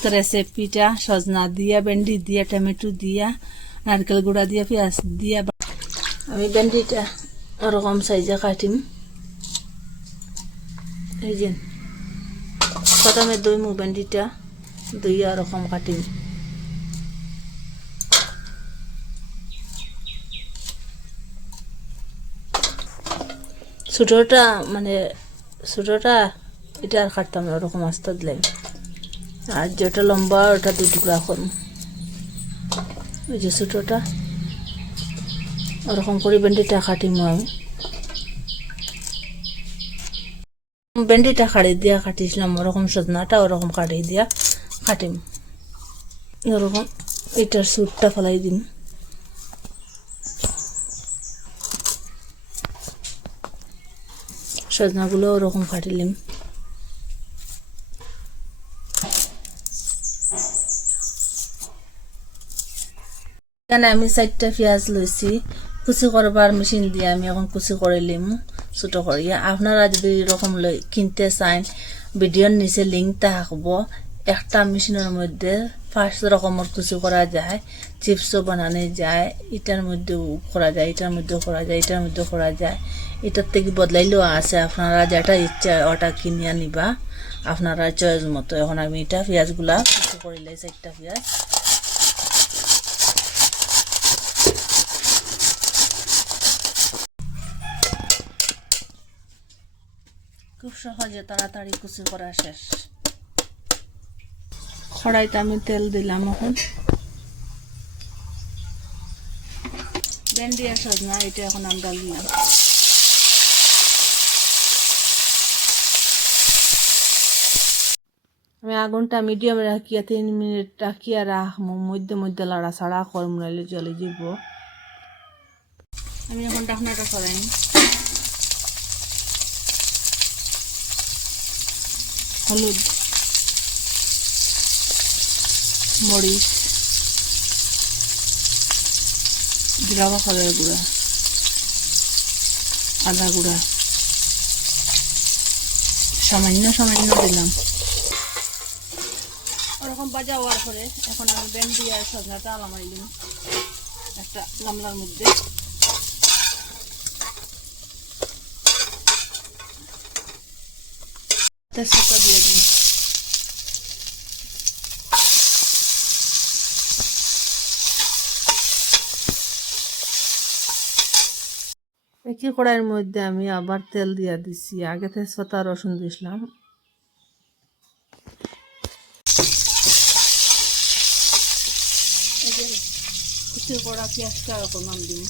আজকের রেসিপিটা সজনা দিয়া, ভেন্ডি দিয়া, টমেটো দিয়া, নারকেল গুঁড়া দিয়া, পেঁয়াজ দিয়া। আমি ভেন্ডিটা ওরকম সাইজে কাটিম। এই যে, প্রথমে দুই মুখ ভেন্ডিটা দুই ওরকম কাটিম। ছোটোটা মানে ছোটোটা, এটা আর কাটতাম না, ওরকম আস্তে দিলাম। আর যেটা লম্বা, ওটা দু টুকরা করুন ওই যে ছোটোটা। ওরকম করে ভেন্ডিটা কাটিম আমি। ভেন্ডিটা কাটি দিয়া কাটিছিলাম, ওরকম সজনাটা ওরকম কাটি দিয়া কাটিম। ওরকম এটার সুটটা ফেলাই দিন সজনাগুলো ওরকম কাটিলাম। এখানে আমি চারটা পেঁয়াজ লইছি কুচি করবার মেশিন দিয়ে আমি এখন কুচি করে লিম ছোটো করিয়া আপনারা যদি এরকম কিনতে চান ভিডিওর নিচে লিঙ্ক থাকব একটা মেশিনের মধ্যে পাঁচ রকমের কুচি করা যায় চিপসও বানানো যায় এটার মধ্যেও করা যায় এটার মধ্যেও করা যায় এটার মধ্যেও করা যায় এটার থেকে বদলাইলেও আছে আপনারা যেটা ইচ্ছা ওটা কিনিয়া নিবা আপনারা চয়েস মতো এখন আমি এটা পেঁয়াজগুলা কুচি করে লাই চারটা পেঁয়াজ সহজে তাড়াতাড়ি কুচি করা শেষ। কড়াইতে আমি তেল দিলাম এখন। ভেন্ডি আর সজনা এটা এখন আমি ডাল দিলাম। আমি আগুনটা মিডিয়ামে রাখিয়া, তিন মিনিট রাখিয়া রাখব মধ্যে মধ্যে লাড়া ছাড়া করম, নাইলে জলে যাব আমি এখন ডাকনাটা সরাই হলুদ, মরিচ জিরা বাখারের গুঁড়া, আদা গুঁড়া, সামান্য সামান্য দিলাম। ওরকম বাজা হওয়ার পরে এখন আমি ভেন্ডি আর সজনাটা আলামাই দিলাম। একটা গামলার মধ্যে। তেজপাতা দিয়ে দিন একই কড়াইয়ের মধ্যে আমি আবার তেল দিয়া দিছি। আগে তেজপাতা রসুন দিছিলাম। করা পেঁয়াজটা ওরকম নাম দিন।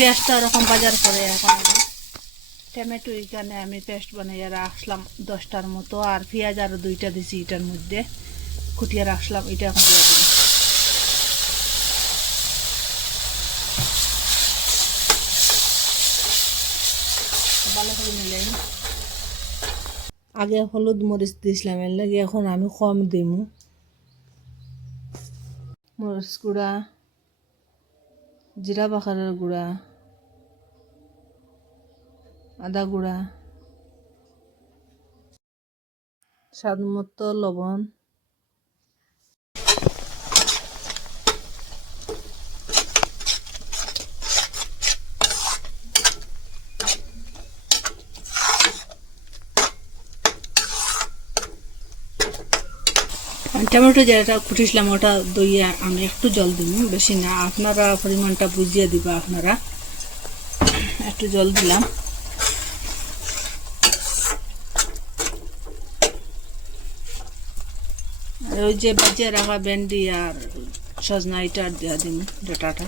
পেঁয়াজটা ওরকম বাজার করে এখন টমেটো এখানে আমি পেস্ট বানিয়ে রাখলাম দশটার মতো আর পেঁয়াজ আরও দুইটা দিছি এটার মধ্যে। কুটিয়ে রাখলাম এটা এখন ভালো করে আগে হলুদ মরিচ দিয়েছিলাম এর লাগে এখন আমি কম দিমু। মরিচ গুঁড়া জিরা বাখারের গুঁড়া। আদা গুঁড়া, স্বাদ মতো লবণ টমেটো যেটা কুটিছিলাম ওটা দইয়ে আমি একটু জল দিব বেশি না, আপনারা পরিমাণটা বুঝিয়ে দিবা আপনারা। একটু জল দিলাম। ওই যে বাজিয়ে রাখা ভেন্ডি আর সজনা, এটা দেওয়া দিন ডাটাটা।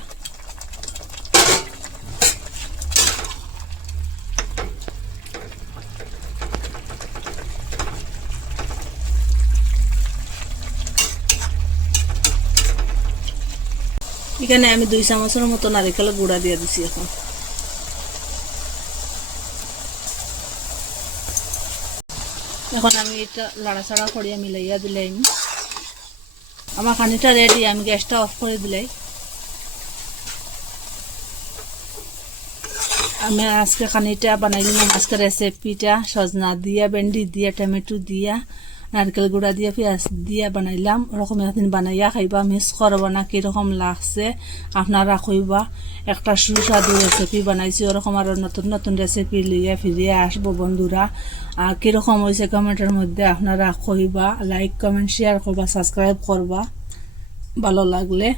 এখানে আমি দুই চামচের মতো নারিকেল গুঁড়া দিয়ে দিছি এখন। এখন আমি এটা লাড়াচাড়া করিয়া মিলাইয়া দিলাম আমার খানিটা রেডি আমি গ্যাসটা অফ করে দিলাই। আমি আজকে খানিটা বানাই দিলাম আজকে রেসিপিটা সজনা দিয়া, ভেন্ডি দিয়া, টমেটো দিয়া। নারকেল গুঁড়া দিয়ে, পেঁয়াজ দিয়ে বানাইলাম। ওরকম একদিন বানাইয়া খাইবা মিস করবা না, কীরকম লাগছে আপনারা কইবা। একটা সুস্বাদু রেসিপি বানাইছি, ওরকম আরও নতুন নতুন রেসিপি লিয়ে ফিরিয়ে আসব বন্ধুরা। আর কীরকম হয়েছে কমেন্টের মধ্যে আপনারা কইবা লাইক কমেন্ট শেয়ার করবা সাবস্ক্রাইব করবা। ভালো লাগলে